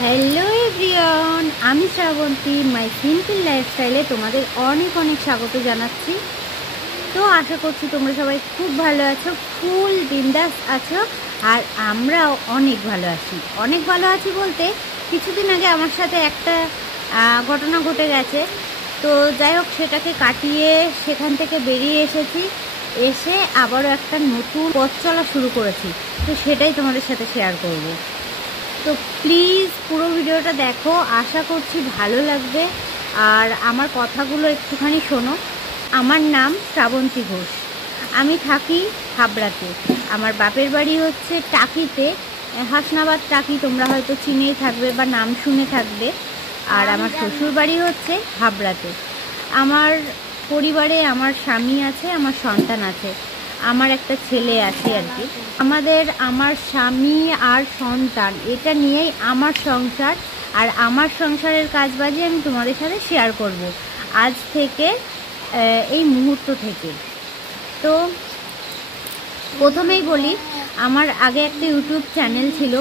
Hello everyone, আমি শ্রাবন্তী মাই simple লাইফস্টাইলে তোমাদের অনেক অনেক স্বাগত জানাচ্ছি। তো আশা করছি তোমরা সবাই খুব ভালো আছো, ফুল বিন্দাস আছো। আর আমরাও অনেক ভালো আছি বলতে কিছুদিন আগে আমার সাথে একটা ঘটনা ঘটে গেছে। তো যাই হোক, সেটাকে কাটিয়ে সেখান থেকে বেরিয়ে এসে আবারও একটা নতুন পথ চলা শুরু করেছি। তো সেটাই তোমাদের সাথে শেয়ার করব। তো প্লিজ পুরো ভিডিওটা দেখো, আশা করছি ভালো লাগবে। আর আমার কথাগুলো একটুখানি শোনো। আমার নাম শ্রাবন্তী ঘোষ, আমি থাকি হাবড়াতে। আমার বাপের বাড়ি হচ্ছে টাকিতে, হাসনাবাদ টাকি, তোমরা হয়তো চিনেই থাকবে বা নাম শুনে থাকবে। আর আমার শ্বশুর বাড়ি হচ্ছে হাবড়াতে। আমার পরিবারে আমার স্বামী আছে, আমার সন্তান আছে, আমার একটা ছেলে আছে আর কি। আমার স্বামী আর সন্তান, এটা নিয়েই আমার সংসার। আর আমার সংসারের কাজবাজি আমি তোমাদের সাথে শেয়ার করব আজ থেকে, এই মুহূর্ত থেকে। তো প্রথমেই বলি, আমার আগে একটা ইউটিউব চ্যানেল ছিল,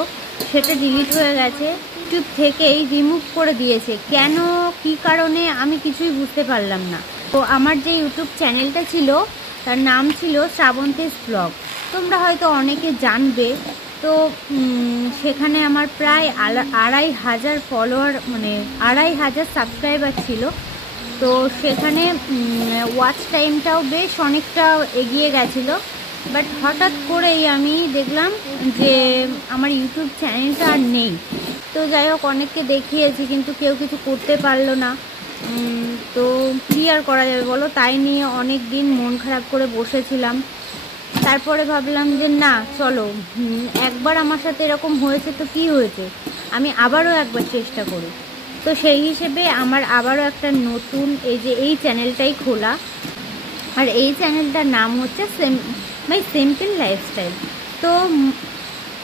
সেটা ডিলিট হয়ে গেছে। ইউটিউব থেকেই রিমুভ করে দিয়েছে, কেন কি কারণে আমি কিছুই বুঝতে পারলাম না। তো আমার যে ইউটিউব চ্যানেলটা ছিল তার নাম ছিল শ্রাবন্তীস ব্লগ, তোমরা হয়তো অনেকে জানবে। তো সেখানে আমার প্রায় 2500 ফলোয়ার, মানে 2500 সাবস্ক্রাইবার ছিল। তো সেখানে ওয়াচ টাইমটাও বেশ অনেকটা এগিয়ে গেছিলো। বাট হঠাৎ করেই আমি দেখলাম যে আমার ইউটিউব চ্যানেলটা আর নেই। তো যাই হোক, অনেককে দেখিয়েছি কিন্তু কেউ কিছু করতে পারলো না। তো কী আর করা যাবে বলো, তাই নিয়ে অনেক দিন মন খারাপ করে বসেছিলাম। তারপরে ভাবলাম যে না, চলো, একবার আমার সাথে এরকম হয়েছে তো কি হয়েছে, আমি আবারও একবার চেষ্টা করি। তো সেই হিসেবে আমার আবারও একটা নতুন এই চ্যানেলটাই খোলা। আর এই চ্যানেলটার নাম হচ্ছে মাই সিম্পল লাইফস্টাইল। তো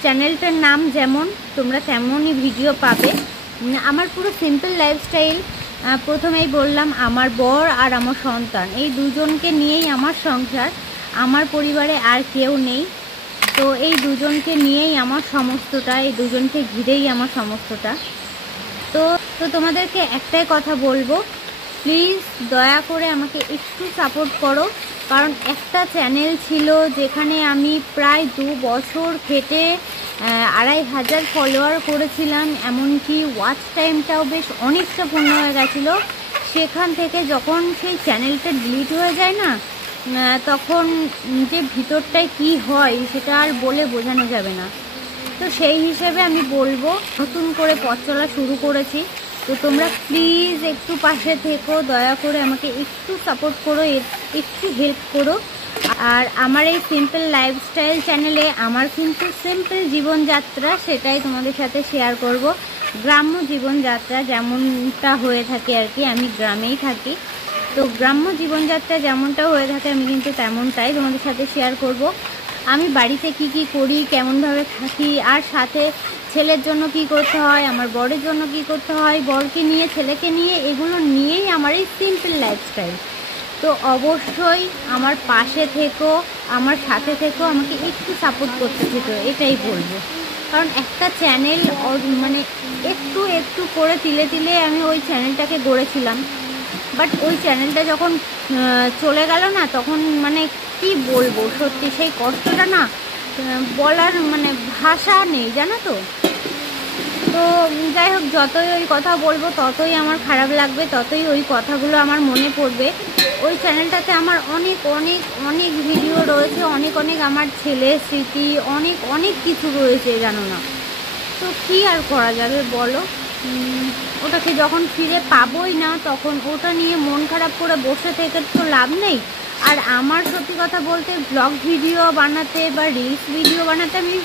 চ্যানেলটার নাম যেমন, তোমরা তেমনই ভিডিও পাবে। আমার পুরো সিম্পল লাইফস্টাইল। প্রথমেই বললাম, আমার বর আর আমার সন্তান, এই দুজনকে নিয়েই আমার সংসার। আমার পরিবারে আর কেউ নেই। তো এই দুজনকে নিয়েই আমার সমস্তটা, এই দুজনকে ঘিরেই আমার সমস্তটা। তো তোমাদেরকে একটাই কথা বলবো, প্লিজ দয়া করে আমাকে একটু সাপোর্ট করো। কারণ একটা চ্যানেল ছিল যেখানে আমি প্রায় 2 বছর খেটে 2500 ফলোয়ার করেছিলাম, এমনকি ওয়াচ টাইমটাও বেশ অনেকটা পূর্ণ হয়ে গেছিলো। সেখান থেকে যখন সেই চ্যানেলটা ডিলিট হয়ে যায় না, তখন যে ভিতরটায় কি হয় সেটা আর বলে বোঝানো যাবে না। তো সেই হিসেবে আমি বলবো, নতুন করে পথ চলা শুরু করেছি। তো তোমরা প্লিজ একটু পাশে থেকো, দয়া করে আমাকে একটু সাপোর্ট করো, একটু হেল্প করো। আর আমার এই সিম্পল লাইফস্টাইল চ্যানেলে আমার কিন্তু সিম্পল জীবনযাত্রা, সেটাই তোমাদের সাথে শেয়ার করব। গ্রাম্য জীবনযাত্রা যেমনটা হয়ে থাকে আর কি, আমি গ্রামেই থাকি। তো গ্রাম্য জীবনযাত্রা যেমনটা হয়ে থাকে আমি কিন্তু তেমনটাই তোমাদের সাথে শেয়ার করব। আমি বাড়িতে কি কি করি, কেমনভাবে থাকি, আর সাথে ছেলের জন্য কি করতে হয়, আমার বরের জন্য কি করতে হয়, বরকে নিয়ে ছেলেকে নিয়ে, এগুলো নিয়েই আমার এই সিম্পল লাইফস্টাইল। তো অবশ্যই আমার পাশে থেকো, আমার সাথে থেকো, আমাকে একটু সাপোর্ট করতে থেকো, এটাই বলবো। কারণ একটা চ্যানেল মানে একটু একটু করে তিলে তিলে আমি ওই চ্যানেলটাকে গড়েছিলাম। বাট ওই চ্যানেলটা যখন চলে গেল না, তখন মানে কি বলবো, সত্যি সেই কষ্টটা না বলার মানে ভাষা নেই, জানো তো। তো যাই হোক, যতই ওই কথা বলবো ততই আমার খারাপ লাগবে, ততই ওই কথাগুলো আমার মনে পড়বে। ওই চ্যানেলটাতে আমার অনেক অনেক অনেক ভিডিও রয়েছে, অনেক অনেক আমার ছেলের স্মৃতি, অনেক অনেক কিছু রয়েছে, জানো না। তো কী আর করা যাবে বলো, ওটাকে যখন ফিরে পাবোই না, তখন ওটা নিয়ে মন খারাপ করে বসে থেকে তো লাভ নেই। আর আমার সত্যি কথা বলতে, ব্লগ ভিডিও বানাতে বা রিলস ভিডিও বানাতে আমি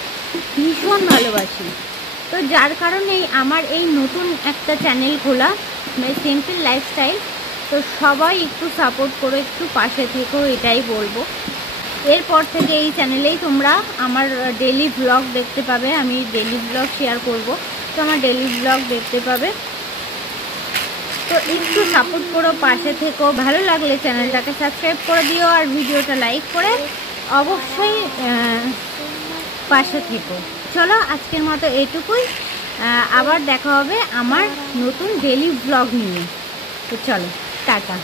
ভীষণ ভালোবাসি। তো যার কারণেই আমার এই নতুন একটা চ্যানেল খোলা, সিম্পল লাইফস্টাইল। তো সবাই একটু সাপোর্ট করো, একটু পাশে থেকো, এটাই বলবো। এরপর থেকে এই চ্যানেলেই তোমরা আমার ডেলি ব্লগ দেখতে পাবে, আমি ডেলি ব্লগ শেয়ার করব। তো আমার ডেলি ব্লগ দেখতে পাবে। তো একটু সাপোর্ট করো, পাশে থেকো। ভালো লাগলে চ্যানেলটাকে সাবস্ক্রাইব করে দিও, আর ভিডিওটা লাইক করে অবশ্যই পাশে থেকো। চলো, আজকের মতো এইটুকুই। আবার দেখা হবে আমার নতুন ডেলি ব্লগ নিয়ে। তো চলো, টাটা।